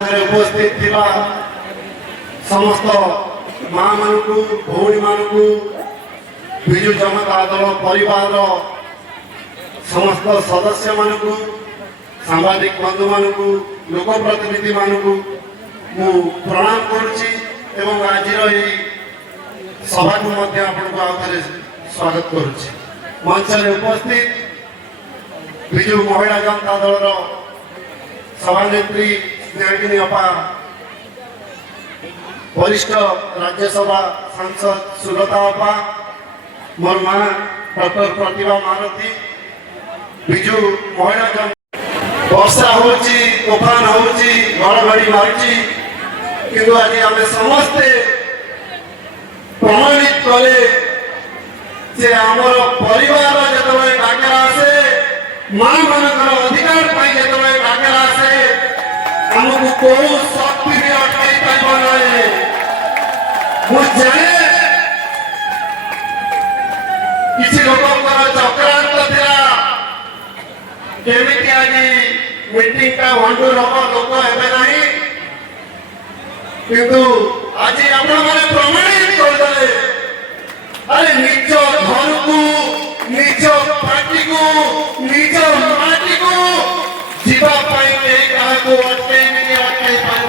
उपस्थित थिबा समस्त माँ मानू भौणी मानू विजु जनता दल परिवार समस्त सदस्य मानू सांबादिक बंधु मानू लोक प्रतिनिधि मानू मु प्रणाम करुच्ची एवं आज सभा को आपको स्वागत करुच्ची। मंच में उपस्थित विजु महिला जनता दल सभानेत्री स्नेहिनी अपा वरिष्ठ राज्यसभा सांसद सुलता अपा मोर माँ डॉक्टर प्रतिभा महारथी विजु महिला जनता वर्षा होची तूफान होची घड़घड़ी मारुची किंतु आज आम समस्ते प्रमाणित कले जे आमर परिवार जो डाकरा आसे माँ मान अधिकार जो डाकरा आसे हमको कोई शक्ति भी अटकाई पाइब ना किसी लोकंर चक्रांत था केमिति आज मीटिंग का वंडुर हम लोक हे ना किंतु आज आपण मैंने प्रमाणित करदे अरे निज घर को निज पार्टी को निज माटी को जीवाई क्या अटकई पार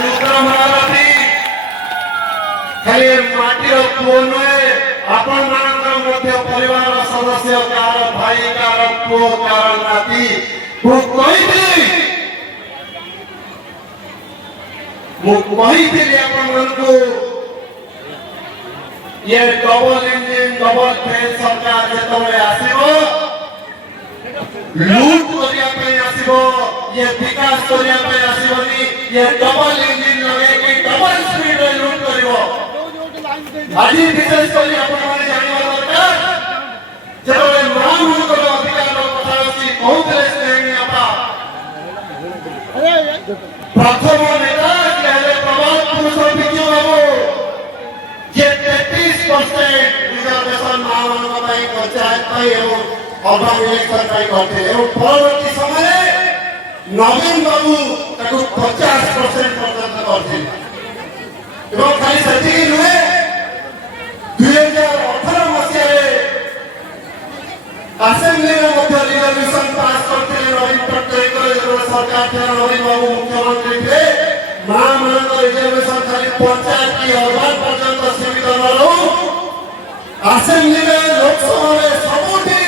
रुद्र महारथी खाली माटीर पुओ नुहे आपण मान परिवार सदस्य कार भाई कार पुओ कार नाती ये डबल इंजिन डबल फेज सरकार जो आसो लूट करने ये विकास करने आसोनी ये डबल इंजिन लगे डबल स्पीड में लूट कर आज विशेष कर जानवा दरकार जो माँ मान अधिकार कथा अच्छी कहते प्रथम नेता प्रभात पुरुष विजु बाबू ये 33% रिजर्वेशन माँ मान पंचायत अर्बन इलेक्शन करते परवर्ती समय नवीन बाबू 50% पर्यंत करते खाली से नुहे 2018 मसीह असेंबली रिजर्वेशन पास करते नवीन पट्टनायक सरकार थे नवीन बाबू मुख्यमंत्री थे माँ मान रिजर्वेशन खाली पंचायत की अर्बन पर्यंत सीमित न रहू असेंबली में लोकसभा में सबुठी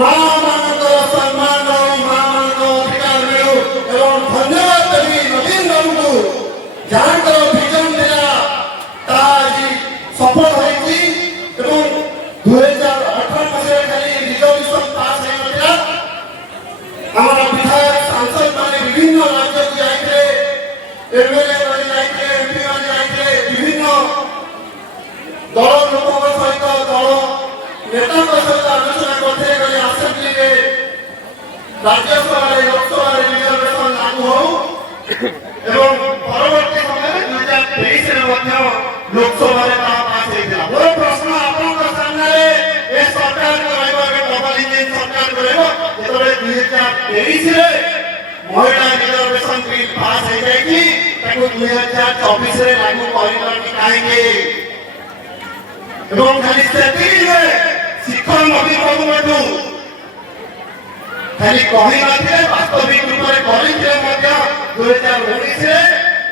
माँ मान सम्मान माँ मान अधिकार मिलू एवं धन्यवाद देवी नवीन बाबू को जहाँ विजन दिला सफल होती 2018 मसीह खाली रिजर्वेशन पास होता हमारा विधायक सांसद मैंने विभिन्न राज्य को जाते एमएलए मैंने जाते एमपी मैंने जाते विभिन्न दल लोक सहित दल नेता सहित आलोचना करते आसेंबली राज्यसभा लोकसभा रिजर्वेशन लागू हो परवर्ती समय 2023 लोकसभा पास होता मोर प्रश्न आपन सामने ए सरकार डबल इंजिन सरकार जो 2023 महिला रिजर्वेशन बिल पास हो जाए 2024 लागू कहीं खाली शिक्षण नवीन बाबू खाली कही ना वास्तविक रूप में 2019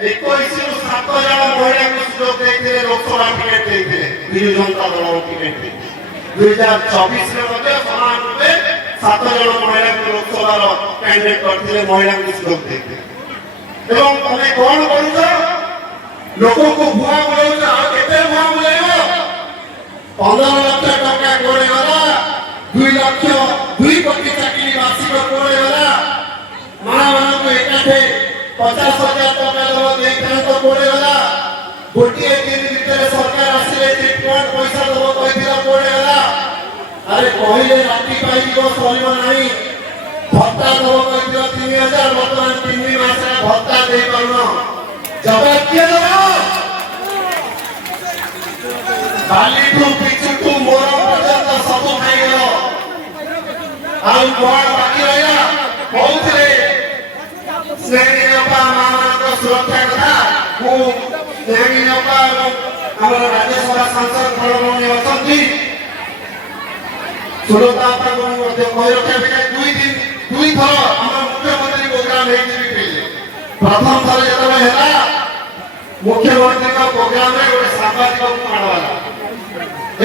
21 7 जन महिला को सुजोग देते लोकसभा टिकेट देते विजु जनता दल टिकेट 2024 समान रूपे 7 जन महिला को लोकसभा कैंडिडेट करते महिला को सुजोग देते तुम्हें कौन कर लोक को भुआ बुलाऊ आते भुआ बुलाइब 15 लाख टका कोड़े गला 2 लाख 2 कोटी चाकरी वार्षिक कोड़े गला माँ मान को एकाठे 50,000 टका तो कोड़े गला गोटे दिन भीतर सरकार आसिले ट्रिटमेंट पैसा दब कही कोड़े गला अरे कहले राति पाई सर ना भत्ता दब कही 3,000 बर्तमान 3 मास भत्ता दे पारुन जवाब किए दब बालीठू पिछुठू मोर पर्यंत सब खाईगल बाकी रहा कहते ସ୍ନେହିନପା ମାମାନଙ୍କ ସୁରକ୍ଷା କଥା ମୁଁ ସ୍ନେହିନପା ଏବଂ ଆମର ରାଜ୍ୟସଭା ସାଂସଦ ଘରଭଉଣୀ ଅଛନ୍ତି ସୁରତା ଆପଣଙ୍କୁ ମଧ୍ୟ କହି ରଖିବା ପାଇଁ ଦୁଇଥର ଆମର ମୁଖ୍ୟମନ୍ତ୍ରୀ ପ୍ରୋଗ୍ରାମ ହେଇଛି ପ୍ରଥମ ଥର ଯେତେବେଳେ ହେଲା ମୁଖ୍ୟମନ୍ତ୍ରୀଙ୍କ ପ୍ରୋଗ୍ରାମରେ ଗୋଟେ ସାମ୍ବାଦିକକୁ ମାଡ଼ ହେଲା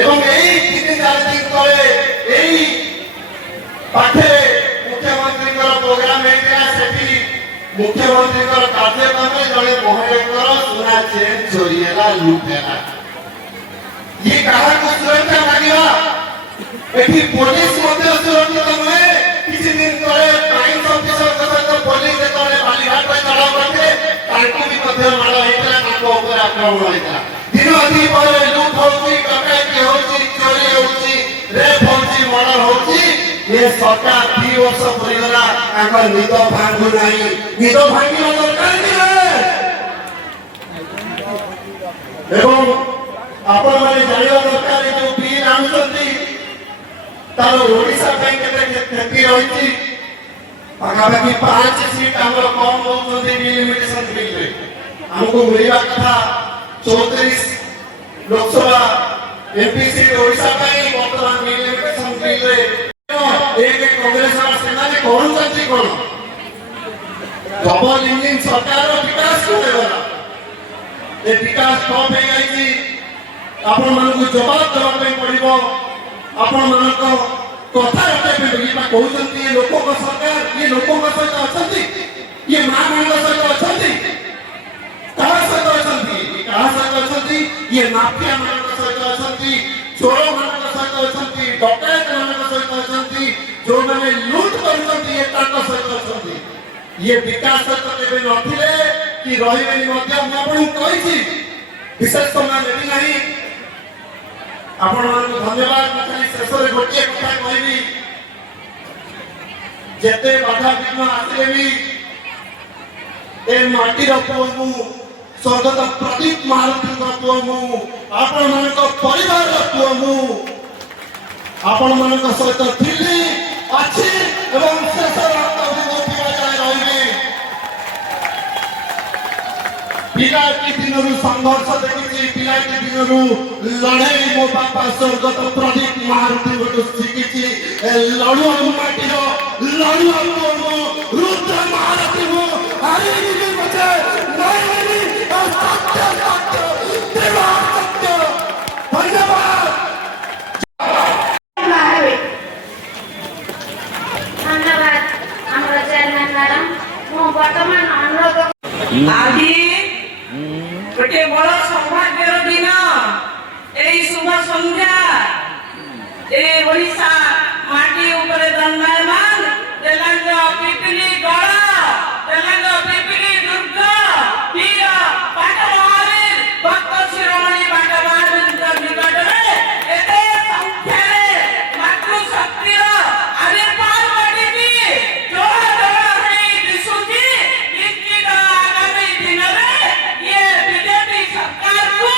ଏବଂ ଏଇ 3-4 ଦିନ ତଳେ ଏଇ ପାଖରେ ମୁଖ୍ୟମନ୍ତ୍ରୀଙ୍କର ପ୍ରୋଗ୍ରାମ ହେଇଥିଲା ସେଠି ମୁଖ୍ୟମନ୍ତ୍ରୀଙ୍କର କାର୍ଯ୍ୟକ୍ରମରେ ଜଣେ ମହିଳାଙ୍କର ସୁନା ଚେନ୍ ଚୋରି ହେଲା ଲୁଟ୍ ହେଲା ଇଏ କାହାକୁ ସୁରକ୍ଷା ମାଗିବା ଏଠି ପୋଲିସ ମଧ୍ୟ ସୁରକ୍ଷିତ ନୁହେଁ କିଛି ଦିନ ତଳେ କ୍ରାଇମ ଅଫିସରଙ୍କ ସହିତ ପୋଲିସ ଯେତେବେଳେ ବାଲିଘାଟରେ ଚଢ଼ାଉ କରିଥିଲେ ତାଙ୍କୁ ବି ମଧ୍ୟ ମାଡ଼ ହେଇଥିଲା ତାଙ୍କ ଉପରେ ଆକ୍ରମଣ ହେଇଥିଲା ଦିନ ଅଧିକ ପରେ ଲୁଟ୍ ହଉଛି ଡକାୟତି ହଉଛି ଚୋରି ହଉଛି ରେପ୍ ହଉଛି ମର୍ଡର ହଉଛି ଏ ସରକାର 2 ବର୍ଷ ପରିଗଲା ତାଙ୍କର ନିଦ ଭାଙ୍ଗୁ ନାହିଁ ନିଦ ଭାଙ୍ଗିବା ଦରକାର ଏବଂ ଆପଣମାନେ ଜାଣିବା ଦରକାର ଏ ଯୋଉ ବିଲ୍ ଆଣୁଛନ୍ତି ତାର ଓଡ଼ିଶା ପାଇଁ କେତେ କ୍ଷତି ରହିଛି ପାଖାପାଖି 5 ସିଟ୍ ଆମର କମ୍ ଦଉଛନ୍ତି ବିଲ୍ ଲିମିଟେସନ ବିଲ୍ରେ ଆମକୁ ମିଳିବା କଥା 34 ଲୋକସଭା ଏମପି ସିଟ୍ ଓଡ଼ିଶା ପାଇଁ ବର୍ତ୍ତମାନ ବିଲ୍ ଲିମିଟେସନ ବିଲ୍ରେ एक कांग्रेस ସେମାନେ କରୁଛନ୍ତି କ'ଣ ଡବଲ ଇଞ୍ଜିନ ସରକାରର ବିକାଶ ହୋଇଗଲା ଏ ବିକାଶ କମ ହେଇଯାଇଛି ଆପଣମାନଙ୍କୁ ଜବାବ ଦେବା ପାଇଁ ପଡ଼ିବ ଆପଣମାନଙ୍କ କଥା ରଖିବା ପାଇଁ ଇଏ କହୁଛନ୍ତି ଇଏ ଲୋକଙ୍କ ସରକାର ଇଏ ଲୋକଙ୍କ ସହିତ ଅଛନ୍ତି ଇଏ ମାଆମାନଙ୍କ ସହିତ ଅଛନ୍ତି କାହା ସହିତ ଅଛନ୍ତି କାହା ସହିତ ଅଛନ୍ତି ଇଏ ମାଫିଆ ମାନଙ୍କ ସହିତ ଅଛନ୍ତି ଚୋର ମାନଙ୍କ ସହିତ ଅଛନ୍ତି ଡକାୟତ ମାନଙ୍କ ସହିତ ଅଛନ୍ତି ଯୋଉମାନେ ଲୁଟ୍ କରୁଛନ୍ତି ଇଏ ତାଙ୍କ ସହିତ ଅଛନ୍ତି ଇଏ ବିକାଶ ସହିତ କେବେ ନଥିଲେ କି ରହିବେନି ମଧ୍ୟ ମୁଁ ଆପଣଙ୍କୁ କହିଛି ବିଶେଷ ସମୟ ନେବି ନାହିଁ ଆପଣମାନଙ୍କୁ ଧନ୍ୟବାଦ ମୁଁ ଖାଲି ଶେଷରେ ଗୋଟିଏ କଥା କହିବି ଯେତେ ବାଧା ବିଘ୍ନ ଆସିଲେ ବି ଏ ମାଟିର ପୁଅ ମୁଁ ସ୍ୱର୍ଗତ ପ୍ରଦୀପ ମହାରଥୀଙ୍କ ପୁଅ ମୁଁ ଆପଣମାନଙ୍କ ପରିବାରର ପୁଅ ମୁଁ ଆପଣମାନଙ୍କ ସହିତ ଥିଲି ଅଛି ଏବଂ ଶେଷ ରହିବି ପିଲାଟି ଦିନରୁ ସଂଘର୍ଷ ଦେଖିଛି ପିଲାଟି ଦିନରୁ ଲଢ଼େଇ ମୋ ବାପା ସ୍ୱର୍ଗତ ପ୍ରଦୀପ ମହାରଥୀଙ୍କଠୁ ଶିଖିଛି ଲଢୁଆ ମାଟିର ଲଢୁଆ ପୁଅ ମୁଁ ରୁଦ୍ର ମହାରଥୀ ମୁଁ ହାରିଯିବି ପଛେ ନାହିଁ ସତ୍ୟ ସତ୍ୟ ଦେବା ସତ୍ୟ ଧନ୍ୟବାଦ ধন্যবাদ আমরা চেয়ারম্যান ম্যাডাম ମୁଁ ବର୍ତ୍ତମାନ ଅନୁରୋଧ ଆଜି ଗୋଟେ ବଡ଼ ସୌଭାଗ୍ୟର ଦିନ ଏଇ ଶୁଭ ସନ୍ଧ୍ୟା ଏ ଓଡ଼ିଶା ମାଟି ଉପରେ ଦଣ୍ଡାୟମାନ ତେଲଙ୍ଗ ପିପିଲି ଗଡ଼ ତେଲଙ୍ଗ ପିପିଲି ଦୁର୍ଗ ପ୍ରିୟ ପାଟମହାରୀ ଭକ୍ତ ଶିରୋମଣି ପାଟମହାରୀଙ୍କ ନିକଟରେ ଏତେ ସଂଖ୍ୟାରେ ମାତୃଶକ୍ତିର ଆବିର୍ଭାବ ଘଟିଛି ଜୋର ଜୋର ହେଇ ଦିଶୁଛି ନିଶ୍ଚିତ ଆଗାମୀ ଦିନରେ ଇଏ ବିଜେପି ସରକାରକୁ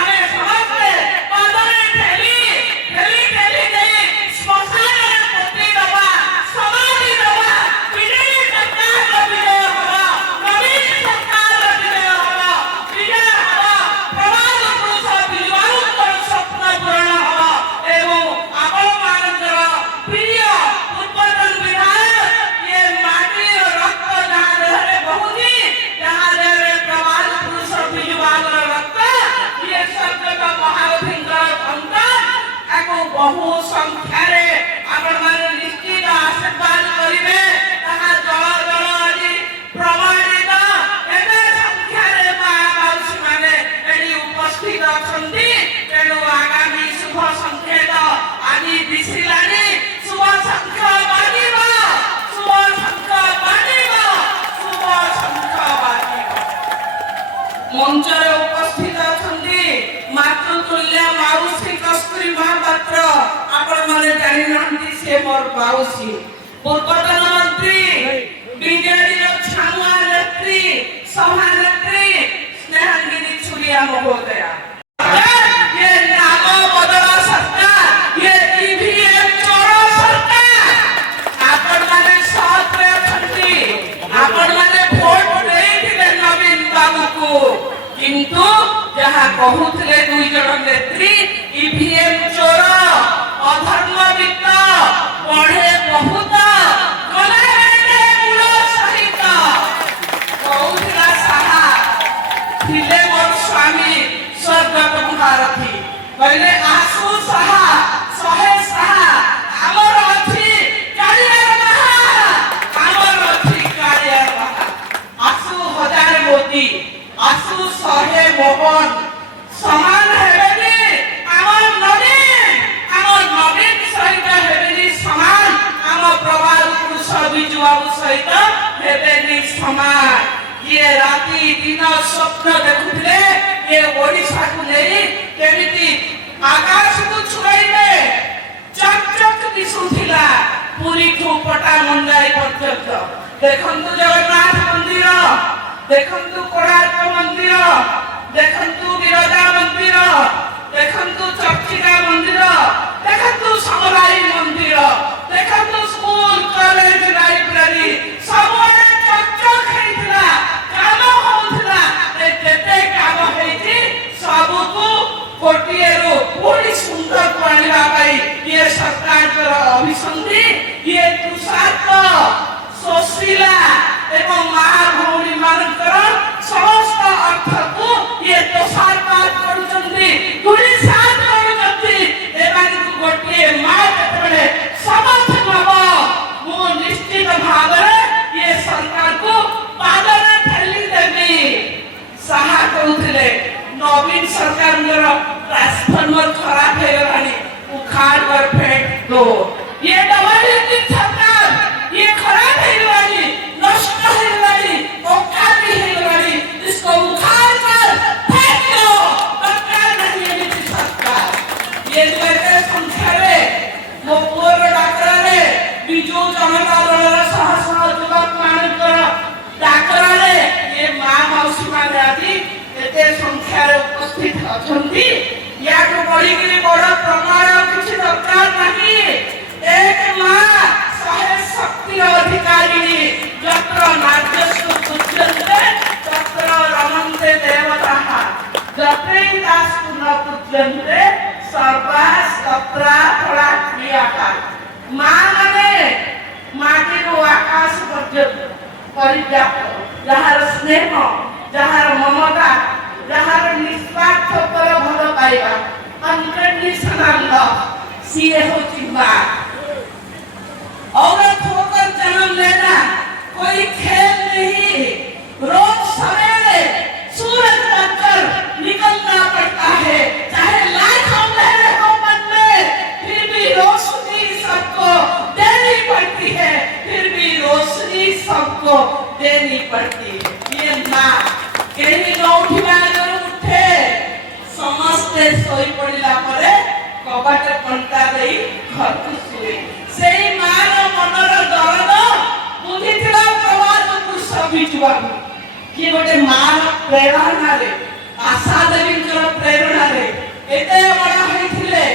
ଆମେ ସମସ୍ତେ ପାଦରେ ଠେଲି ଦେଇ ଶ୍ମଶାନରେ ପୋତି ଦେବା ସମାଧି ଦେବା ବିଜେପି ସରକାରର ବିଜୟ ହେବ ନବୀନ ସରକାରର ବିଜୟ ହେବ ପ୍ରବାଦ ପୁରୁଷ ବିଜୁବାବୁଙ୍କର ସ୍ୱପ୍ନ ପୂରଣ ହେବ ଏବଂ ଆପଣମାନଙ୍କର ପ୍ରିୟ ପୂର୍ବତନ ବିଧାୟକ ଇଏ ମାଟିର ରକ୍ତ ଯାହା ଦେହରେ ବହୁଛି ଯାହା ଦେହରେ ପ୍ରବାଦ ପୁରୁଷ ବିଜୁବାବୁର ରକ୍ତ ଇଏ ସ୍ୱର୍ଗତ ମହାରଥୀଙ୍କର ସନ୍ତାନ ତାକୁ ବହୁ ସଂଖ୍ୟାରେ ଆପଣମାନେ ନିଶ୍ଚିତ ଆଶୀର୍ବାଦ କରିବେ ତାହା ଜଳ ଜଳ ଆଜି ପ୍ରମାଣିତ ଏତେ ସଂଖ୍ୟାରେ ମା ମାଉସୀମାନେ ଏଠି ଉପସ୍ଥିତ ଅଛନ୍ତି ତେଣୁ ଆଗାମୀ ଶୁଭ ସଂକେତ ଆଜି ଦିଶିଲାଣି ଶୁଭ ଶଙ୍ଖ ବାଜିବ ଶୁଭ ଶଙ୍ଖ ବାଜିବ ଶୁଭ ଶଙ୍ଖ ବାଜିବ ମଞ୍ଚରେ ଉପସ୍ଥିତ ଅଛନ୍ତି ମାତୃତୁଲ୍ୟ ମାଉସୀ କସ୍ତୁରୀ ମହାପାତ୍ର ଆପଣମାନେ ଜାଣିନାହାନ୍ତି ସେ ମୋର ମାଉସୀ ପୂର୍ବତନ ମନ୍ତ୍ରୀ ବିଜେଡିର ଛାମୁଆ ନେତ୍ରୀ ସଭାନେତ୍ରୀ ସ୍ନେହାଙ୍ଗିନୀ ଛୁରିଆ ମହୋଦୟା ये नाम बदल सरकार ये ईवीएम चोर सरकार आपण माने साथ रे छंती आपण माने କିନ୍ତୁ ଯାହା କହୁଥିଲେ ଦୁଇ ଜଣ ନେତ୍ରୀ ଇଭିଏମ ଚୋର ଅଧର୍ମବିତ ପଢ଼େ ବହୁତ ଗଲା ବେଳେ ମୂଳ ସହିତ କହୁଥିଲା ସାହା ଥିଲେ ମୋର ସ୍ୱାମୀ ସ୍ୱର୍ଗତ ମହାରଥୀ କହିଲେ ଆସୁ ସାହା ଶହେ ସାହା ଆମର ଅଛି କାଳିଆର ବାହା ଆମର ଅଛି କାଳିଆର ବାହା ଆସୁ ହଜାର ମୋଦି ଆସୁ ଶହେ ମୋହନ ସମାନ ହେବେନି ଆମର ନବୀନ ସହିତ ହେବେନି ସମାନ ଆମ ପ୍ରବାଦ ପୁରୁଷ ବିଜୁ ବାବୁ ସହିତ ହେବେନି ସମାନ ଇଏ ରାତି ଦିନ ସ୍ୱପ୍ନ ଦେଖୁଥିଲେ ଇଏ ଓଡ଼ିଶାକୁ ନେଇ କେମିତି ଆକାଶକୁ ଛୁଇଁବେ ଚକ୍ ଚକ୍ ଦିଶୁଥିଲା ପୁରୀଠୁ ପଟାମୁଣ୍ଡାଇ ପର୍ଯ୍ୟନ୍ତ ଦେଖନ୍ତୁ ଜଗନ୍ନାଥ ମନ୍ଦିର ଦେଖନ୍ତୁ କୋଣାର୍କ ମନ୍ଦିର ଦେଖନ୍ତୁ ବିରଜା ମନ୍ଦିର ଦେଖନ୍ତୁ ଚର୍ଚ୍ଚିକା ମନ୍ଦିର ଦେଖନ୍ତୁ ସମଲାଇ ମନ୍ଦିର ଦେଖନ୍ତୁ ସ୍କୁଲ କଲେଜ ଲାଇବ୍ରେରୀ ସବୁଆଡେ ଚକଚକ ହେଇଥିଲା କାମ ହଉଥିଲା ଯେତେ କାମ ହେଇଛି ସବୁକୁ ଗୋଟିଏରୁ ପୁଣି ସୁନ୍ଦରକୁ ଆଣିବା ପାଇଁ ଇଏ ସରକାରଙ୍କର ଅଭିସନ୍ଧି ଇଏ ତୃଷାର୍ଥ ଶୋଷିଲା ଏବଂ ମା ଭଉଣୀ ମାନଙ୍କର ସମସ୍ତ ଅର୍ଥକୁ ଇଏ ତୋଷାରପାତ କରୁଛନ୍ତି ଦୁରିସାତ କରୁଛନ୍ତି ଏମାନଙ୍କୁ ଗୋଟିଏ ମା ଯେତେବେଳେ ସମର୍ଥନ ହବ ମୁଁ ନିଶ୍ଚିତ ଭାବରେ ଇଏ ସରକାରକୁ ପାଦରେ ଠେଲି ଦେବି ସାହା କହୁଥିଲେ ନବୀନ ସରକାରଙ୍କର ଟ୍ରାନ୍ସଫର୍ମର ଖରାପ ହେଇଗଲାଣି ଉଖାड़ कर फेंक दो ये डबल इंजन सरकार ये खराब ହେଇଗଲାଣି नष्ट ହେଇଗଲାଣି औकात ହେଇଗଲାଣି इसको उखाड़ कर फेंक दो सरकार नहीं एमिति सरकार ये जगह संख्यारे ମୋ ପୁଅର ଡାକରାରେ ବିଜୁ ଜନତା ଦଳର ଶହ ଶହ ଯୁବକ ମାନଙ୍କର ଡାକରାରେ ଏ ମା ମାଉସୀ ମାନେ ଆଜି ଏତେ ସଂଖ୍ୟାରେ ଉପସ୍ଥିତ ଅଛନ୍ତି याको बड़ीगिरी बड़ प्रमाण किसी दरकार नहीं एक मां सहे शक्ति अधिकारी जत्र नार्यस्व पूज्यन्ते तत्र रमन्ते देवताः जत्रे तास्तु न पूज्यन्ते सर्वाः तत्रा फला क्रियाः मां माने माटीरू आकाश पर्यंत परिव्याप्त जहार स्नेह जहार ममता जहार निस्वार्थ पर भल पाइबा अनकंडीशनल लव सीए होती मां औरत होकर जन्म लेना कोई खेल नहीं रोज सवेरे सूरज बनकर निकलना पड़ता है चाहे लाखों लहरें हो मन में फिर भी रोशनी सबको देनी पड़ती है फिर भी रोशनी सबको देनी पड़ती है ये मां केही न उठिबा उठे समस्ते सोई पड़िला परे कबाट कंटा देई घर को सुए सेई मार मनर दर्द बुझिथिला प्रवाद पुरुष बिजुआ कि गोटे मार प्रेरणा रे आशा देवीଙ୍କର प्रेरणा रे एते बड़ा होइथिले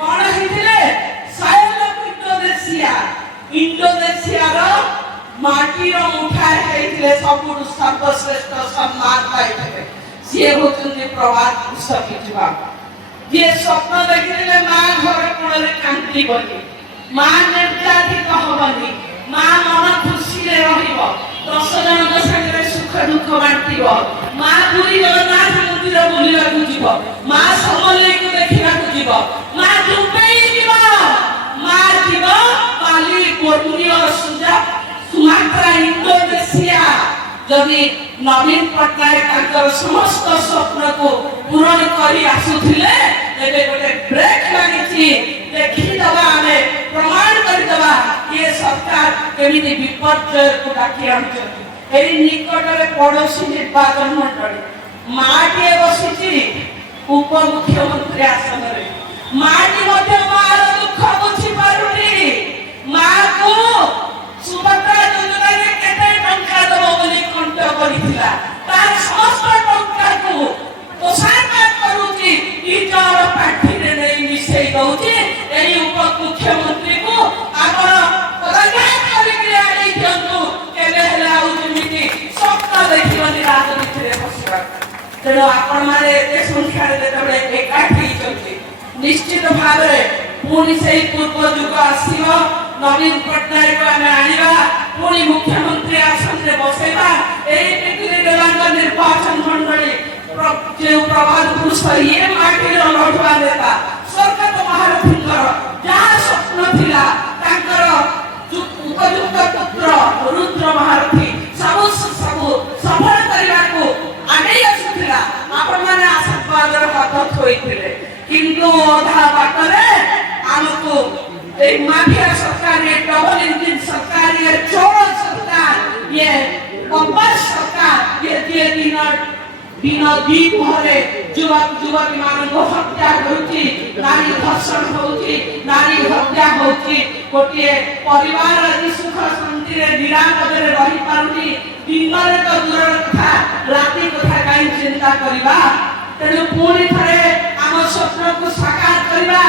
कोन होइथिले सायलो इंडोनेशिया रो माटीर मुठा होइथिले सबुरु सर्वश्रेष्ठ सम्मान पाइथिले ସିଏ ହଉଛନ୍ତି ପ୍ରବାଦ ପୁରୁଷ ବିଜୁଆ ଯିଏ ସ୍ୱପ୍ନ ଦେଖିଥିଲେ ମା ଘର କୋଣରେ କାନ୍ଦିବନି ମା ନିର୍ଯାତିତ ହବନି ମା ମନ ଖୁସିରେ ରହିବ 10 ଜଣଙ୍କ ସାଙ୍ଗରେ ସୁଖ ଦୁଃଖ ବାଣ୍ଟିବ ମା ପୁରୀ ଜଗନ୍ନାଥ ମନ୍ଦିର ବୁଲିବାକୁ ଯିବ ମା ସମଲେଇକୁ ଦେଖିବାକୁ ଯିବ ମା ଦୁବାଇ ଯିବ ମା ଯିବ ବାଲି ବୋର୍ନିଓ ସୁମାତ୍ରା इंडोनेशिया जदि नवीन पट्टनायक समस्त स्वप्न को पूरण करी आसुथिले एबे गोटे ब्रेक लागिछि देखिदबा आमे प्रमाण करिदबा ये सरकार केमिति विपर्जय को डाकी आनिछथि एई निकटरे पड़ोसी निर्वाचन मंडली माटी बसिछि उप मुख्यमंत्री आसन रे माटी मध्ये मार दुख बुझी पारुनी मा को सुभद्रा योजना रे केते टंका दबो बोली कंट करिथिला तार समस्त टंका को तोषारपात करूची ई जर पाठी रे नै मिसै दउची एई उप मुख्यमंत्री को आपण पदत्याग करि के आनी दियंतु केबे हला उमिति स्वप्न देखिबनी राजनीति रे बसिबा ତେଣୁ ଆପଣମାନେ ଏତେ ସଂଖ୍ୟାରେ ଯେତେବେଳେ ଏକାଠି ହେଇଛନ୍ତି ନିଶ୍ଚିତ ଭାବରେ ପୁଣି ସେଇ ପୂର୍ବ ଯୁଗ ଆସିବ। ନବୀନ ପଟ୍ଟନାୟକ ଆମେ ଆଣିବା, ପୁଣି ମୁଖ୍ୟମନ୍ତ୍ରୀ ଆସନରେ ବସେଇବା। ଏଇ ପିପିଲିରେଲାଙ୍କ ନିର୍ବାଚନ ମଣ୍ଡଳୀ ଯେଉଁ ପ୍ରଭାତ ପୁରୁଷ ଇଏ ମାଟିର ଲଢୁଆ ନେତା ସ୍ୱର୍ଗତ ମହାରଥୀଙ୍କର ଯାହା ସ୍ୱପ୍ନ ଥିଲା ତାଙ୍କର ଉପଯୁକ୍ତ ପୁତ୍ର ରୁଦ୍ର ମହାରଥୀ ସବୁ ସଫଳ କରିବାକୁ ଆଗେଇ ଆସୁଥିଲା। ଆପଣମାନେ ଆଶୀର୍ବାଦର ହାତ ଥୋଇଥିଲେ, କିନ୍ତୁ ଅଧା ବାଟରେ ଆମକୁ এই মাফিয়া সরকার, ये डबल इंजन सरकार, ये चोर सरकार, ये बब्बर सरकार, ये दिन द्वीपहरे युवक युवती मानक हत्या होती, नारी धर्षण होती, नारी हत्या होती। गोटे परिवार आदि सुख शांति निरापदे रही पारुनी, दिन तो दूर कथा राति कथा कहीं चिंता करवा। तेणु पुणी थे आम स्वप्न को साकार करवा।